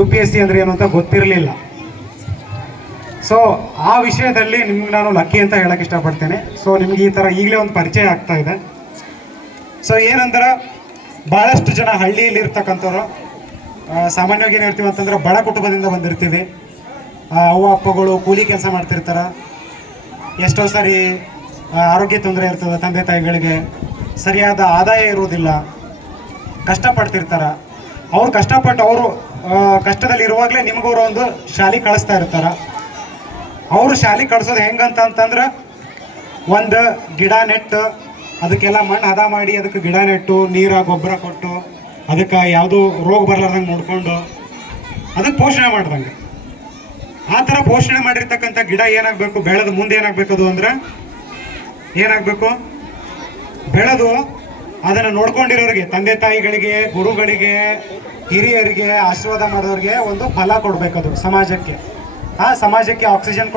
UPSC ಅಂದರೆ ಏನು ಅಂತ ಗೊತ್ತಿರಲಿಲ್ಲ. ಸೊ ಆ ವಿಷಯದಲ್ಲಿ ನಿಮ್ಗೆ ನಾನು ಲಕ್ಕಿ ಅಂತ ಹೇಳಕ್ಕೆ ಇಷ್ಟಪಡ್ತೇನೆ. ಸೊ ನಿಮ್ಗೆ ಈ ಥರ ಈಗಲೇ ಒಂದು ಪರಿಚಯ ಆಗ್ತಾ ಇದೆ. ಸೊ ಏನಂದ್ರೆ ಭಾಳಷ್ಟು ಜನ ಹಳ್ಳಿಯಲ್ಲಿ ಇರ್ತಕ್ಕಂಥವ್ರು ಸಾಮಾನ್ಯವಾಗಿ ಏನಿರ್ತೀವಿ ಅಂತಂದ್ರೆ ಬಡ ಕುಟುಂಬದಿಂದ ಬಂದಿರ್ತೀವಿ. ಅವ್ವ ಅಪ್ಪಗಳು ಕೂಲಿ ಕೆಲಸ ಮಾಡ್ತಿರ್ತಾರೆ. ಎಷ್ಟೋ ಸಾರಿ ಆರೋಗ್ಯ ತೊಂದರೆ ಇರ್ತದೆ, ತಂದೆ ತಾಯಿಗಳಿಗೆ ಸರಿಯಾದ ಆದಾಯ ಇರುವುದಿಲ್ಲ, ಕಷ್ಟಪಡ್ತಿರ್ತಾರೆ. ಅವ್ರು ಕಷ್ಟಪಟ್ಟು ಅವರು ಕಷ್ಟದಲ್ಲಿ ಇರುವಾಗಲೇ ನಿಮಗವರು ಒಂದು ಶಾಲೆ ಕಳಿಸ್ತಾ ಇರ್ತಾರೆ. ಅವರು ಶಾಲೆ ಕಳಿಸೋದು ಹೆಂಗಂತಂದ್ರೆ ಒಂದು ಗಿಡ ನೆಟ್ಟು ಅದಕ್ಕೆಲ್ಲ ಮಣ್ಣು ಹದ ಮಾಡಿ ಅದಕ್ಕೆ ಗಿಡ ನೆಟ್ಟು ನೀರು ಗೊಬ್ಬರ ಕೊಟ್ಟು ಅದಕ್ಕೆ ಯಾವುದೂ ರೋಗ ಬರಲಾರ್ದಂಗೆ ನೋಡಿಕೊಂಡು ಅದಕ್ಕೆ ಪೋಷಣೆ ಮಾಡ್ದಂಗೆ. ಆ ಥರ ಪೋಷಣೆ ಮಾಡಿರ್ತಕ್ಕಂಥ ಗಿಡ ಏನಾಗಬೇಕು, ಬೆಳೆದು ಮುಂದೆ ಏನಾಗಬೇಕದು ಅಂದ್ರೆ ಏನಾಗಬೇಕು, ಬೆಳೆದು ಅದನ್ನು ನೋಡ್ಕೊಂಡಿರೋರಿಗೆ, ತಂದೆ ತಾಯಿಗಳಿಗೆ, ಗುರುಗಳಿಗೆ, ಹಿರಿಯರಿಗೆ, ಆಶೀರ್ವಾದ ಮಾಡೋರಿಗೆ ಒಂದು ಫಲ ಕೊಡಬೇಕದು ಸಮಾಜಕ್ಕೆ. ಆ ಸಮಾಜಕ್ಕೆ ಆಕ್ಸಿಜನ್